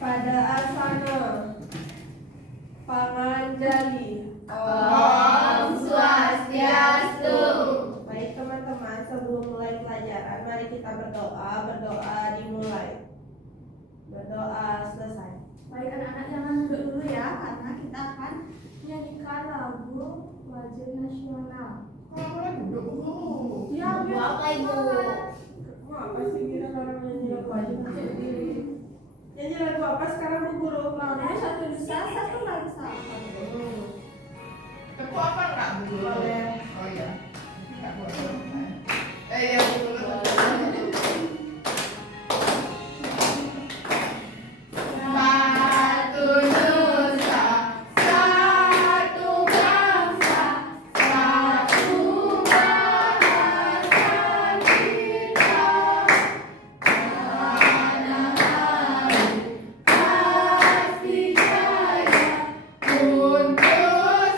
Pada asana panganjali. Om Swastiastu. Baik teman-teman, sebelum mulai pelajaran, mari kita berdoa. Berdoa dimulai. Berdoa selesai. Baik anak-anak, jangan duduk dulu ya, karena kita akan menyanyikan lagu wajib nasional. Ya, Apa Ibu? Apa sih kita orang nyanyi lagu wajib nasional? Nyanyi lagu apa sekarang Bu Guru? Lagunya satu nusa, satu bangsa. Kepo apa enggak Bu? Boleh. Oh iya. Enggak boleh. Ya Bu. Satu nusa, satu bangsa, satu bahasa kita. Tanah air pasti jaya untuk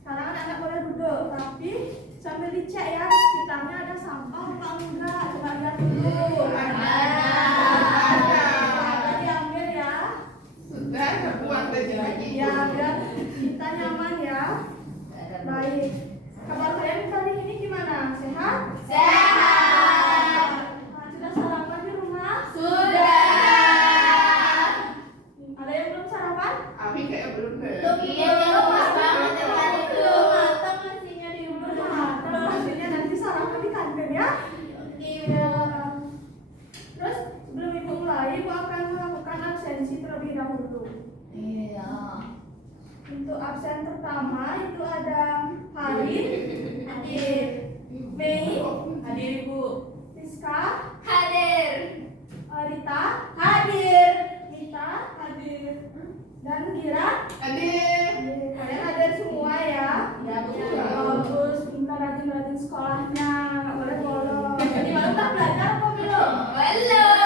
Sekarang anak-anak boleh duduk, tapi sambil dicek ya di sekitarnya ada sampah apa enggak. Coba lihat dulu. Ada diambil ya. sudah terbuang tadi lagi. Ya, biar kita nyaman ya. Baik. Kabar kalian kali ini gimana? Sehat? Sehat. Sudah sarapan di rumah? Sudah. Ada yang belum sarapan? Abi kayak belum deh. Iya, lepas banget ya tadi belum matang nasinya di rumah. Terus hasilnya nanti sarapan di kantin ya. Iya. Terus sebelum Ibu mulai, Ibu akan melakukan absensi terlebih dahulu. Iya. Untuk absen pertama itu ada Hari, hadir. Mei, Hadir Ibu. Rizka, Hadir. Rita, hadir. Mita, hadir. Dan Gira, Hadir. kalian hadir semua ya. Ya, Bu. Bagus, pintar rajin-rajin sekolahnya, nggak boleh bolos. Jadi malam tak belajar apa belum? Belum.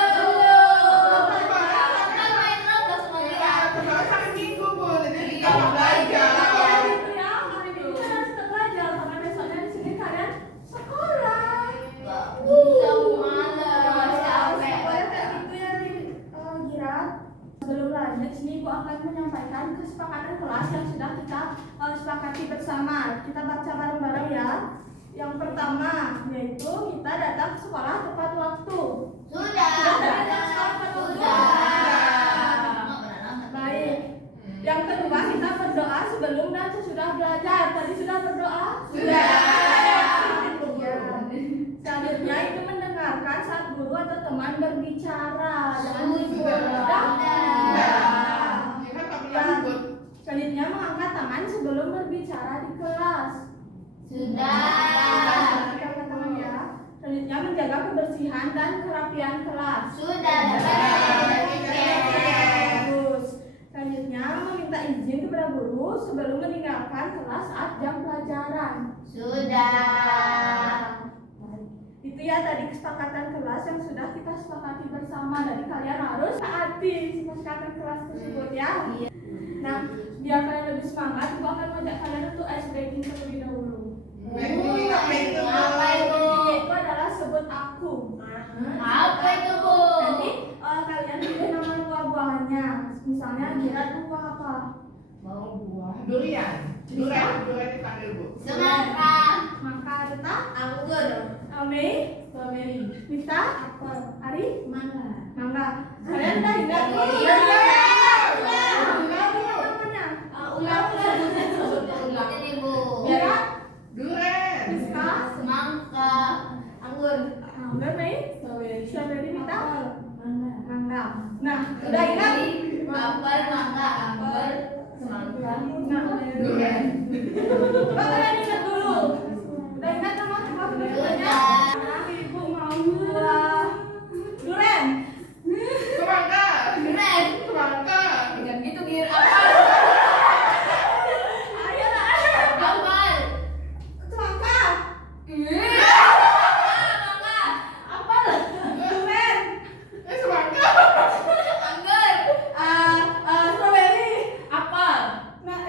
Kan main robot semuanya. Ya, terus hari Minggu Bu, jadi kita Ya, belajar. gitu ya. Hari Minggu kan harus tetap belajar, karena besoknya di sini kalian sekolah. Boleh kayak gitu ya, Gira. Sebelum lanjut, sini Ibu akan menyampaikan kesepakatan kelas yang sudah kita sepakati bersama. Kita baca bareng-bareng ya. Yang pertama yaitu kita datang ke sekolah tepat waktu. Sudah. Baik. Yang kedua kita berdoa sebelum dan sesudah belajar. Tadi sudah berdoa? Sudah. Ya. Selanjutnya itu mendengarkan saat guru atau teman berbicara. Jangan Sudah. Ya. Kita tak pernah ribut. Selanjutnya mengangkat tangan sebelum berbicara di kelas. Angkat tangan ya. Selanjutnya menjaga kebersihan dan kerapian kelas. Bagus. Selanjutnya meminta izin kepada guru sebelum meninggalkan kelas saat jam pelajaran. Itu ya tadi kesepakatan kelas yang sudah kita sepakati bersama. Jadi kalian harus taati kesepakatan kelas tersebut ya. Nah, biar kalian lebih semangat, Ibu akan mengajak kalian untuk ice breaking terlebih dahulu. Itu adalah sebut aku. Nanti kalian pilih nama buah-buahannya. Misalnya Gira tuh buah apa? Mau buah durian. Durian dipanggil Bu. Mangga, Rita, Anggur. Mei, Strawberry. Mita, Apel. Ari, Mangga. Mangga. Kalian udah ingat belum? Iya. Ulang namanya. Ulang. Gira, Durian. Rizka, kan? Nah, Durian. coba kalian ingat dulu. Udah ingat sama sebutnya? Ibu mau buah durian. Semangka. Durian. Semangka. Jangan gitu Gir, apel. Ayolah. Apel. Semangka. Apel. Durian. Semangka. Anggur. Strawberry. Apel. Nah,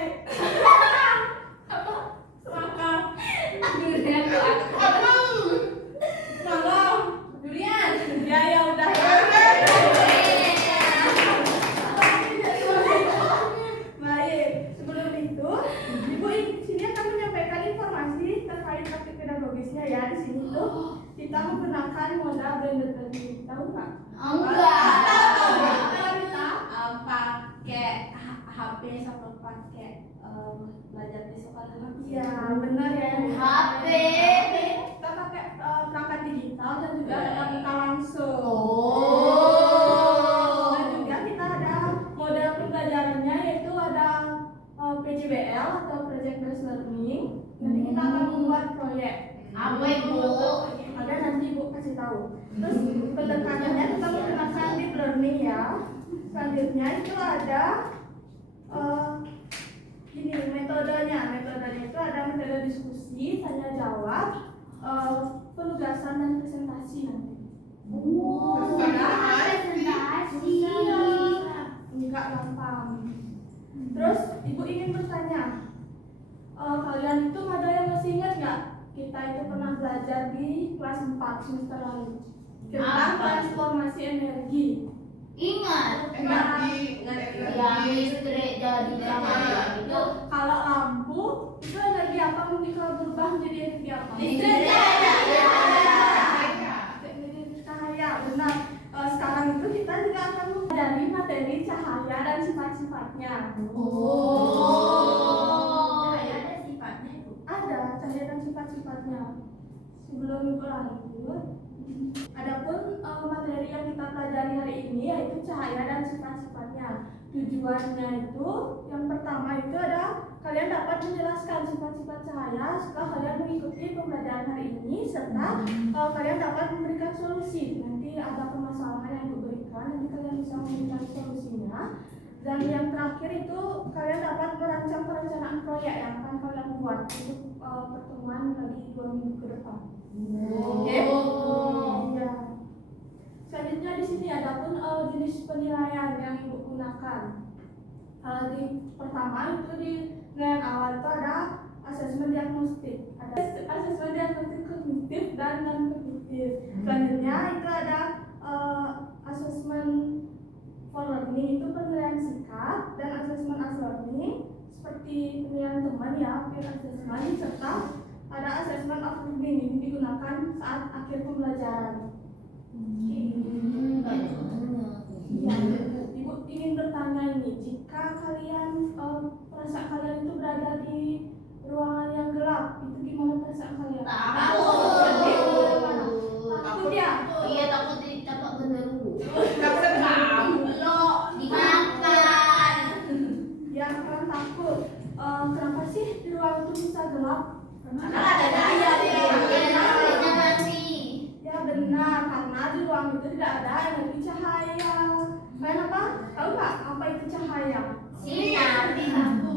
semangka. Durian tuh apel. Mangga. Durian. Ya udah. Baik, sebelum itu, Ibu sini akan menyampaikan informasi terkait praktik pedagogisnya ya. Di sini tuh kita menggunakan modal blended learning. Tahu nggak? Enggak. Kita Pakai HP sama pakai belajar di sekolah. iya benar ya. HP. Kita pakai perangkat digital dan juga ada muka langsung. Oh. Dan juga kita ada model pembelajarannya yaitu ada PJBL atau Project Based Learning. Nanti kita akan membuat proyek. Apa itu? Ada nanti Ibu kasih tahu. Terus pendekatannya kita menggunakan deep learning ya. Selanjutnya itu ada ini metodenya. Metodenya itu ada metode diskusi, tanya jawab, penugasan dan presentasi nanti. Presentasi. Enggak gampang. Terus Ibu ingin bertanya, kalian itu ada yang masih ingat nggak? Kita itu pernah belajar di kelas 4 semester lalu tentang Apa? transformasi energi. Ingat. Energi. Yang listrik jadi cahaya itu. Kalau lampu itu energi apa? Mungkin kalau berubah menjadi energi apa? Listrik. Energi cahaya, benar. Sekarang itu kita juga akan mempelajari materi cahaya dan sifat-sifatnya. Cahaya ada sifatnya itu. Ada cahaya dan sifat-sifatnya. Sebelum Ibu lanjut, adapun materi yang kita pelajari hari ini yaitu cahaya dan sifat-sifatnya. Tujuannya itu yang pertama itu ada kalian dapat menjelaskan sifat-sifat cahaya setelah kalian mengikuti pembelajaran hari ini serta kalian dapat memberikan solusi. Nanti ada permasalahan yang Ibu berikan, nanti kalian bisa memberikan solusinya. Dan yang terakhir itu kalian dapat merancang perencanaan proyek yang akan kalian buat untuk pertemuan lagi 2 minggu ke depan. Oke? Iya. Selanjutnya di sini ada pun jenis penilaian yang Ibu gunakan. Di pertama itu di penilaian awal itu ada asesmen diagnostik. Ada asesmen diagnostik kognitif dan non kognitif. Selanjutnya itu ada asesmen for learning itu penilaian sikap dan asesmen as learning seperti penilaian teman ya, peer assessment serta ada asesmen of learning ini digunakan saat akhir pembelajaran. Ya, Ibu ingin bertanya ini, jika kalian perasaan kalian itu berada di ruangan yang gelap, itu gimana perasaan kalian? Takut. Sedih? Bagaimana? Takut ya? Iya, takut ditangkap genderuwo. Takut. Belok dimakan. Ya, kalian takut. Kenapa sih di ruang itu bisa gelap? Karena ada cahaya di dalamnya nanti. Ya benar, karena di ruang itu tidak ada energi cahaya. Kalian apa? Tahu nggak apa itu cahaya? Sinar. Lampu.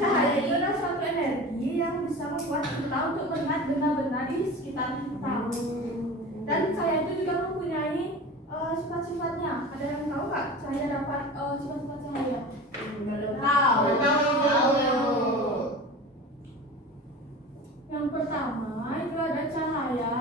Cahaya itu adalah suatu energi yang bisa membuat kita untuk melihat benda-benda di sekitar kita. Dan cahaya itu juga mempunyai sifat-sifatnya. Ada yang tahu nggak cahaya dapat sifat-sifat cahaya? Tahu. Yang pertama itu ada cahaya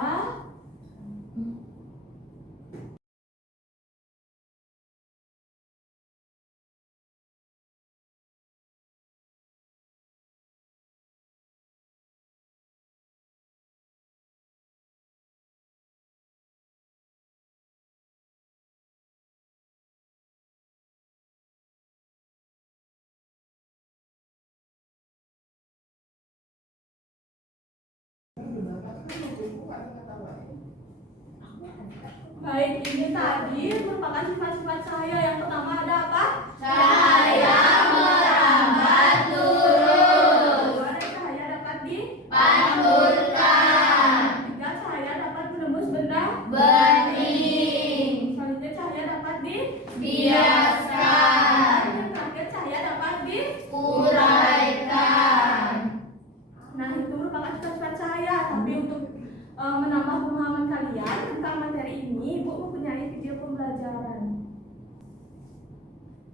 Baik, ini tadi merupakan sifat-sifat cahaya. Yang pertama ada apa? Cahaya merambat lurus. Ada cahaya dapat Pantulkan. tiga cahaya dapat menembus benda. Bening. Selanjutnya cahaya dapat Biaskan. Yang terakhir cahaya dapat Uraikan. Nah, itu merupakan sifat-sifat cahaya. Tapi untuk menambah pemahaman kalian tentang materi ini, Ibu mempunyai video pembelajaran.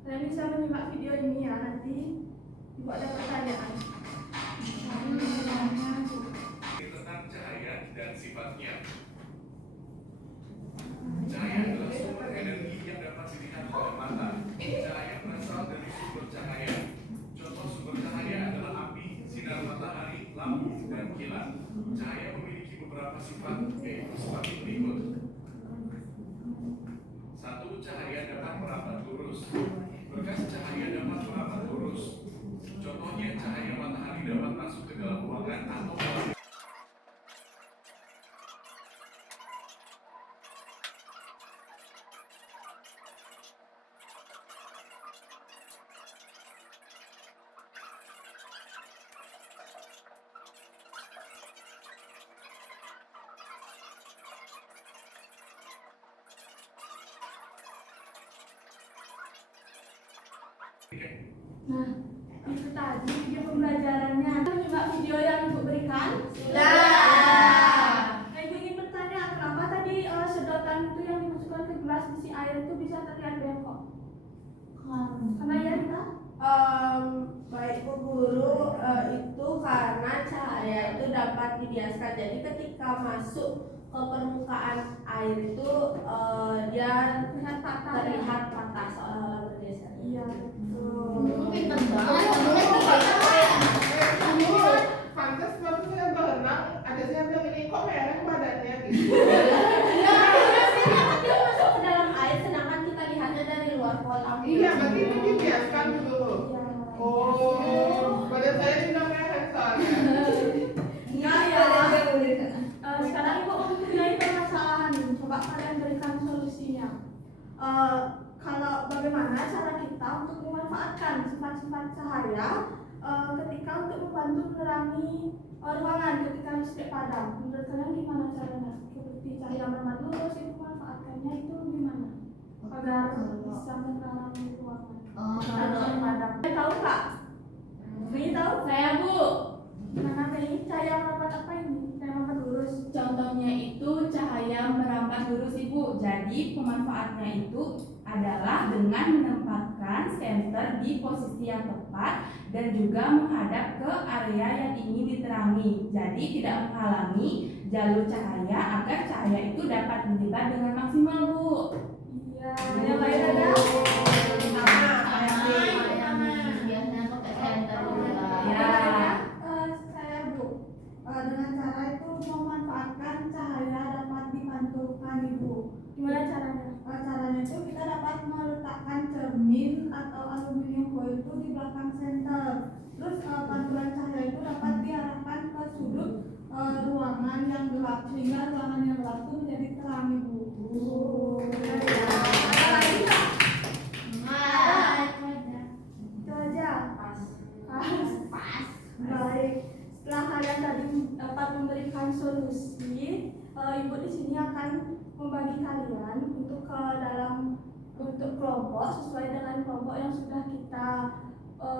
Kalian bisa menyimak video ini ya, nanti Ibu ada pertanyaan. Tentang cahaya dan sifatnya. Cahaya adalah sumber energi yang dapat dilihat oleh mata. Cahaya berasal dari sumber cahaya. Contoh sumber cahaya adalah api, sinar matahari, lampu, dan kilat. Cahaya memiliki beberapa sifat, yaitu sebagai berikut. 1. Cahaya dapat merambat lurus. Berkas cahaya dapat merambat lurus. Contohnya cahaya matahari dapat masuk ke dalam ruangan atau melalui Nah, itu tadi video pembelajarannya. Menyimak video yang Ibu berikan. Sudah. Nah, Ibu ingin bertanya, kenapa tadi sedotan itu yang dimasukkan ke gelas isi air itu bisa terlihat bengkok? Karena ya, Rita? Baik Bu Guru, itu karena cahaya itu dapat dibiaskan. Jadi ketika masuk ke permukaan air itu dia Terlihat patah. terlihat patah seolah-olah bergeser. Iya, betul. Pinter banget. Pantas waktu saya berenang, ada saya bilang ini kok merah badannya gitu. Dia masuk ke dalam air, sedangkan kita lihatnya dari luar kolam. Iya, berarti itu dibiaskan dulu. Iya. Oh, badan saya juga merah soalnya. Enggak ya. Sekarang Ibu mempunyai permasalahan nih. Coba kalian berikan solusinya. Kalau bagaimana cara kita untuk memanfaatkan sifat-sifat cahaya ketika untuk membantu menerangi ruangan ketika listrik padam. Menurut kalian gimana caranya? Seperti cahaya merambat lurus itu manfaatkannya itu gimana? Agar bisa menerangi ruangan. Listrik padam. Tahu Kak? Ini tahu? Saya Bu, Mana nih cahaya merambat apa ini? Cahaya merambat lurus. contohnya itu cahaya merambat lurus Ibu. Jadi pemanfaatnya itu adalah dengan menempatkan senter di posisi yang tepat dan juga menghadap ke area yang ingin diterangi. Jadi tidak menghalangi jalur cahaya agar cahaya itu dapat menyebar dengan maksimal Bu. Iya. Yang lain ada? Biasanya pakai senter juga. Ya. Saya Bu, dengan cara itu memanfaatkan cahaya dapat dipantulkan Ibu. Gimana caranya? Caranya itu kita dapat meletakkan cermin atau aluminium foil itu di belakang senter. Terus pantulan cahaya itu dapat diarahkan ke sudut ruangan yang gelap sehingga ruangan yang gelap itu menjadi terang Ibu. Ada lagi Kak? Itu aja. Pas. Baik. Setelah kalian tadi dapat memberikan solusi, Ibu di sini akan membagi kalian untuk ke dalam kelompok sesuai dengan kelompok yang sudah kita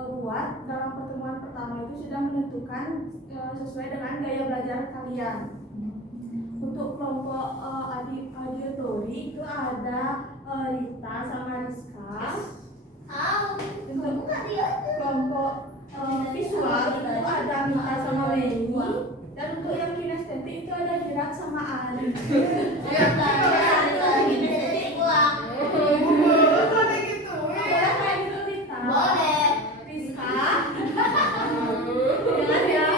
buat dalam pertemuan pertama itu sudah menentukan sesuai dengan gaya belajar kalian. Untuk kelompok auditori itu ada Rita sama Rizka. Untuk kelompok visual itu ada Mita sama Weni. Dan untuk yang kinestetik itu ada Girat sama Ari. Boleh gitu. Boleh kayak gitu Rita? Boleh. Rizka. Jangan ya.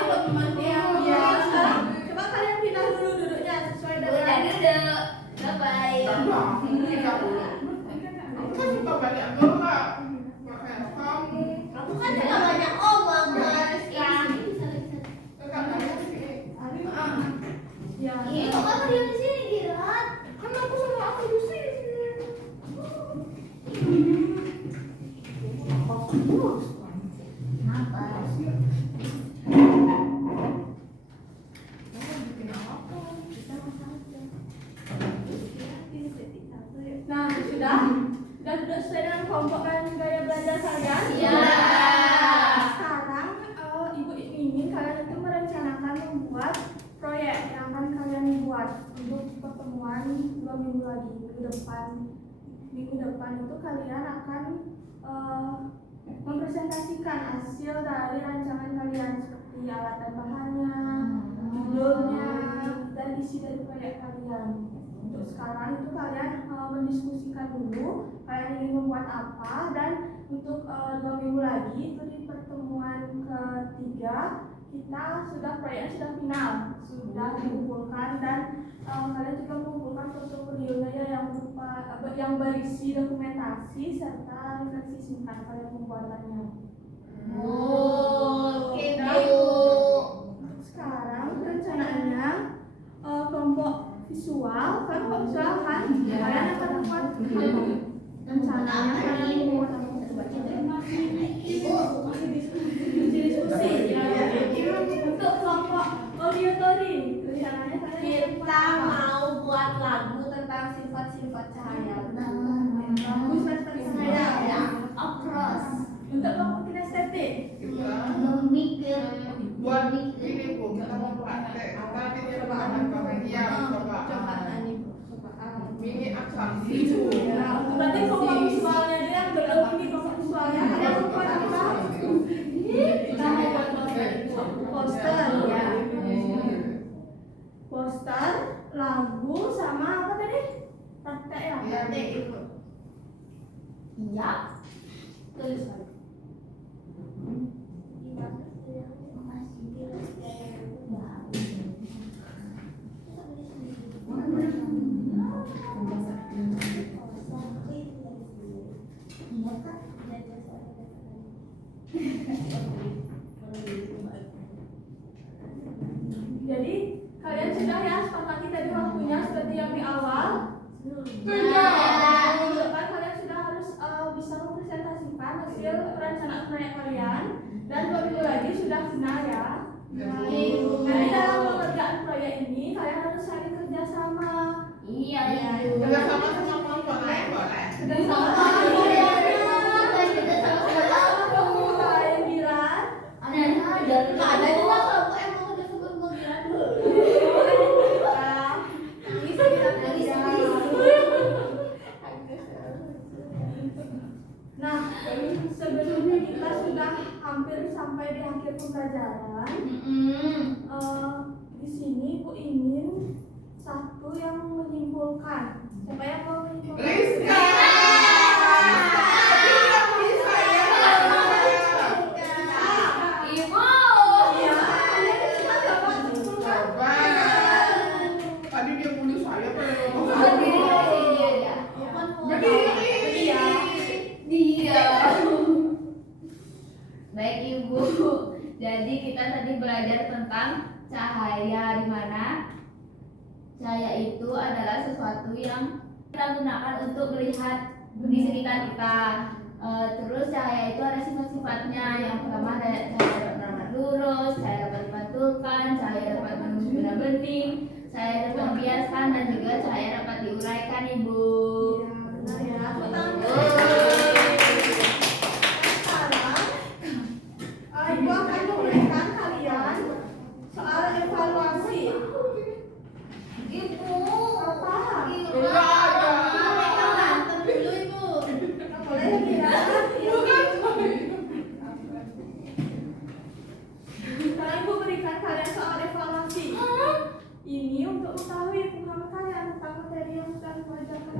Ya, sekarang coba kalian pindah dulu duduknya sesuai dengan Bye-bye. Aku kan suka banyak gerak. Makanya kamu. Aku kan juga banyak omong, Mas. Kakak saya sih. Ari. Ya. Ih, kok kamu diam di sini, Girat? Kan membuat proyek yang akan kalian buat untuk pertemuan 2 minggu lagi. Minggu depan itu kalian akan mempresentasikan hasil dari rancangan kalian seperti alat dan bahannya, judulnya, dan isi dari proyek kalian. Untuk sekarang itu kalian mendiskusikan dulu kalian ingin membuat apa, dan untuk 2 minggu lagi itu di pertemuan ketiga kita proyeknya sudah final, sudah dikumpulkan, dan kalian juga mengumpulkan portofolionya yang berisi dokumentasi serta refleksi singkat kalian pembuatannya. Oke, Dan Bu. untuk sekarang rencanaannya kelompok visual kan kalian akan membuat rencananya kalian membuat masih diskusi ya. Untuk kelompok auditory rencananya kalian Kita mau buat lagu tentang sifat-sifat cahaya. bagus seperti saya. Across. Untuk kelompok kinestetik Kita Memikir. buat ini Bu, kita mau praktek. Nanti dia akan bahagia coba. Mini abstraksi Bu. berarti kelompok visualnya dia yang belum ini kelompok visualnya kalian membuat apa? Kita membuat poster ya. Poster, lagu, sama apa tadi? Praktek ya? Iya, Bu. Iya. Tulis. Jadi kalian sudah ya sepakati tadi waktunya seperti yang di awal. Kan kalian sudah harus bisa mempresentasikan hasil perencanaan proyek kalian, dan 2 minggu lagi sudah final ya. Nanti dalam pengerjaan proyek ini kalian harus saling kerjasama. Iya. Kerja sama kelompok lain boleh. Kerjasama kalian bilang. Ada juga kelompok yang mau udah sebelum pemanggilan dulu. Nah, sebelumnya kita sudah hampir sampai di akhir pembelajaran. Di sini Bu ingin satu yang menyimpulkan. Siapa yang mau menyimpulkan? Rizka. Bisa ya. Ibu. Iya, kalian bisa coba menyimpulkan. Coba. Tadi dia bunuh saya belum. Berdiri. Iya. Dia. Baik Ibu. Jadi kita tadi belajar tentang cahaya, di mana cahaya itu adalah sesuatu yang kita gunakan untuk melihat di sekitar kita. Terus cahaya itu ada sifat-sifatnya. Yang pertama ada cahaya dapat menerangan lurus, cahaya dapat dipantulkan, cahaya dapat menembus benda-bending, cahaya dapat membiaskan, dan juga cahaya dapat diuraikan, Ibu. Benar ya. Tepuk tangan. Sekarang Ibu akan memberikan kalian soal evaluasi. Ibu. Apa? Enggak ada. Berantem dulu Ibu. Nggak boleh ya. Sekarang Ibu berikan kalian soal evaluasi. Ini untuk mengetahui pemahaman kalian tentang materi yang sudah diajarkan.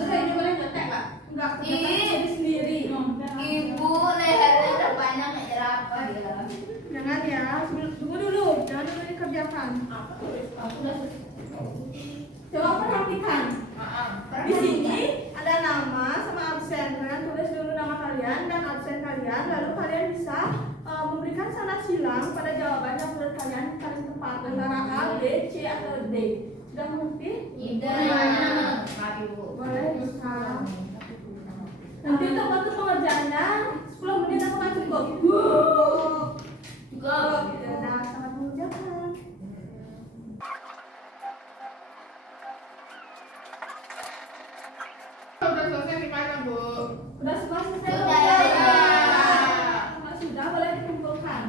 Udah ini boleh ngetek Pak. Enggak, jadi sendiri. Ibu lehernya udah banyak kayak apa ya? Jangan ya, tunggu dulu, jangan dulu dikerjakan. Coba perhatikan. Di sini ada nama sama absen. Kalian tulis dulu nama kalian dan absen kalian, lalu kalian bisa memberikan sanad silang pada jawaban yang menurut kalian paling tepat antara A, B, C atau D. Sudah mengerti? Tidak. Maaf Ibu. Boleh sekarang. Nanti untuk waktu pengerjaannya 10 menit apakah cukup? Cukup. Nah, selamat mengerjakan. Udah selesai di mana Bu? Udah semua selesai? Sudah. Kalau sudah boleh dikumpulkan.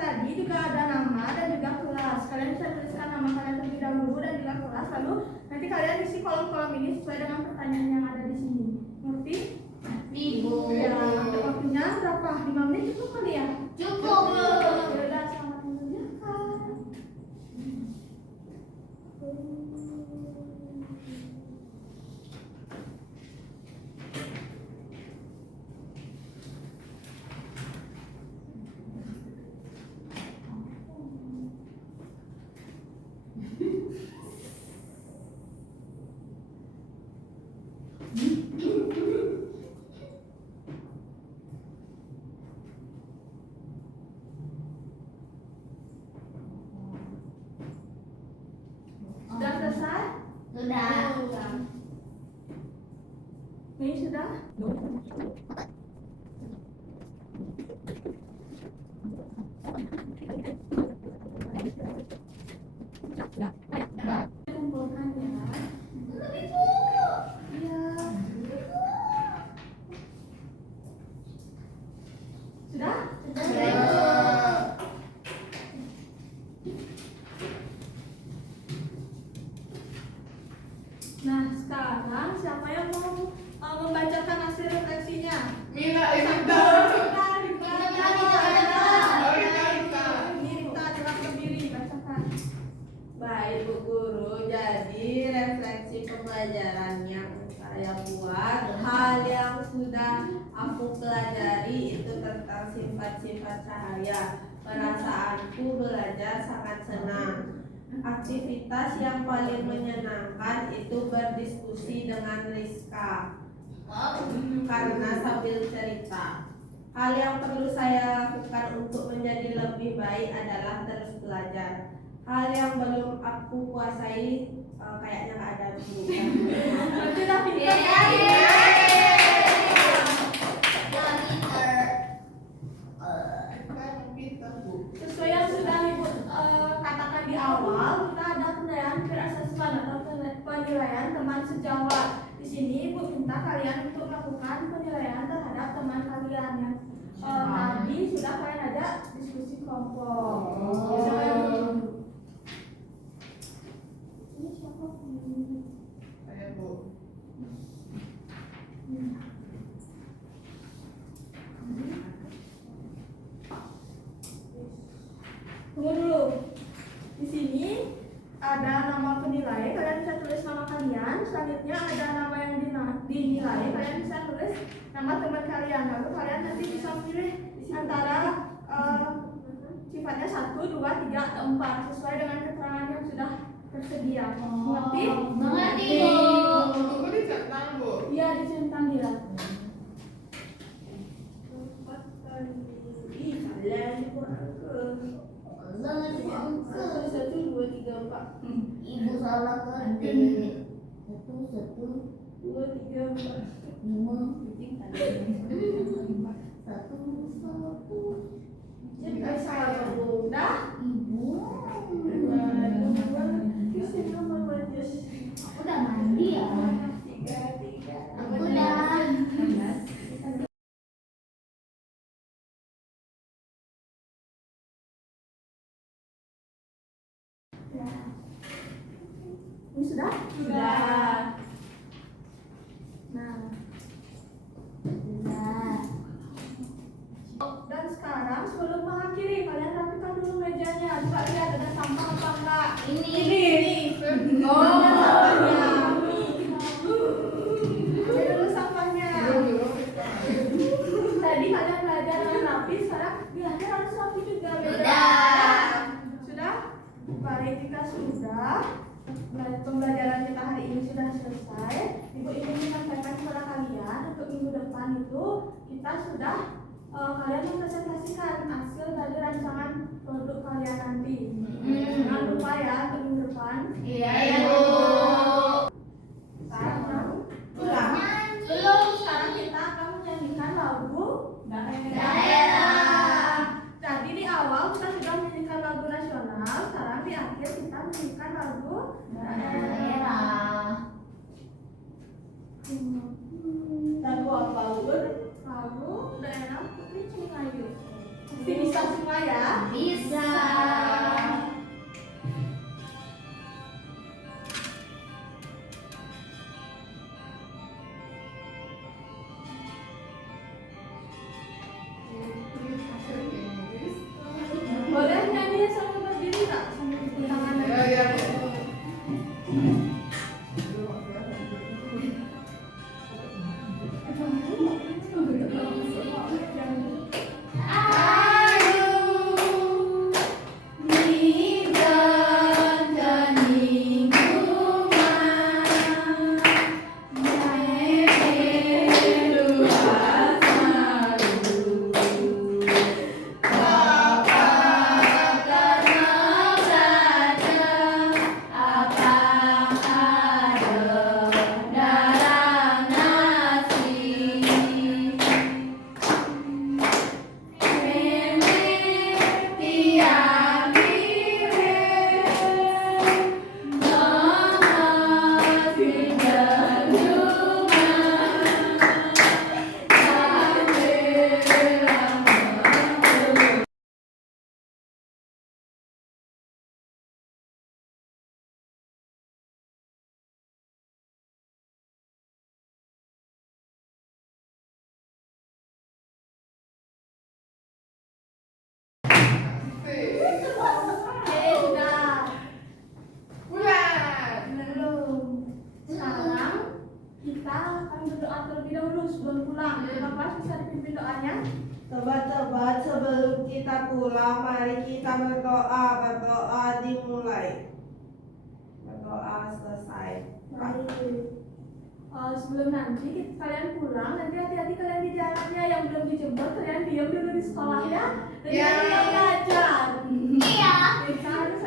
tadi juga ada nama dan juga kelas. Kalian bisa tuliskan nama kalian terlebih dahulu dan juga kelas. Lalu nanti kalian isi kolom-kolom ini sesuai dengan pertanyaan yang ada di sini. Ngerti? Ibu. Ya, waktunya berapa? 5 menit cukup kali ya? Cukup. Ya udah, selamat mengerjakan. Sudah selesai? Sudah. Ini sudah? Kumpulkan ya. Iya. Sudah? Nah, sekarang siapa yang mau membacakan hasil refleksinya? Mila itu. Kita adalah berdiri, bacakan. Baik Bu Guru, jadi refleksi pembelajaran yang saya buat, hal yang sudah aku pelajari itu tentang sifat-sifat cahaya. Perasaanku belajar sangat senang. Aktivitas yang paling menyenangkan itu berdiskusi dengan Rizka karena sambil cerita. Hal yang perlu saya lakukan untuk menjadi lebih baik adalah terus belajar. Hal yang belum aku kuasai kayaknya nggak ada Bu. Berarti udah pintar ya? Sesuai yang sudah Ibu katakan di awal, kita ada penilaian peer assessment atau penilaian teman sejawat. Di sini Ibu minta kalian untuk melakukan penilaian terhadap teman kalian yang tadi sudah kalian ada diskusi kelompok. Ini siapa? Saya Bu. Tunggu dulu. Di sini ada nama penilai, kalian bisa tulis nama kalian. Selanjutnya ada nama yang dinilai, kalian bisa tulis nama teman kalian. Lalu kalian nanti bisa memilih antara sifatnya 1, 2, 3, atau 4 sesuai dengan keterangan yang sudah tersedia. Mengerti? Mengerti, Bu. Tunggu dicetak Bu. Iya, dicentang di laptop. Ih, kalian kurang ke satu, dua, tiga, empat. Ibu salah kan? Satu, Dua, tiga, empat. lima, satu. Jadi saya Bu. Udah? Ibu. Aku Udah mandi ya? tiga. Udah. Ini sudah? Sudah. Nah, Sudah. dan sekarang sebelum mengakhiri kalian rapikan dulu mejanya. Coba lihat ada sampah apa enggak. Ini. Oh, ada sampahnya. Ambil dulu sampahnya. Tadi kalian belajar dengan rapi, sekarang bilangnya harus rapi juga. Sudah. Sudah? Baik, jika sudah, pembelajaran kita hari ini sudah selesai. Ibu ingin menyampaikan kepada kalian untuk minggu depan itu kita sudah kalian mempresentasikan hasil dari rancangan produk kalian nanti. Jangan lupa ya untuk minggu depan. Iya, Ibu. Sekarang Ulang. belum, sekarang kita akan menyanyikan lagu Daerah. Jadi di awal kita sudah menyanyikan lagu nasional, sekarang di akhir kita menyanyikan lagu Daerah. Lagu apa Bu? lagu daerah Putri Cingayu. Pasti bisa semua ya? Bisa. dulu sebelum pulang. Ketua kelas bisa dipimpin doanya. Sobat-sobat, sebelum kita pulang, mari kita berdoa. Berdoa dimulai. Berdoa selesai. Baik. Sebelum nanti kalian pulang, nanti hati-hati kalian di jalannya. Yang belum dijemput kalian diam dulu di sekolah ya. Dan Ya. jangan belajar. Iya. Kita harus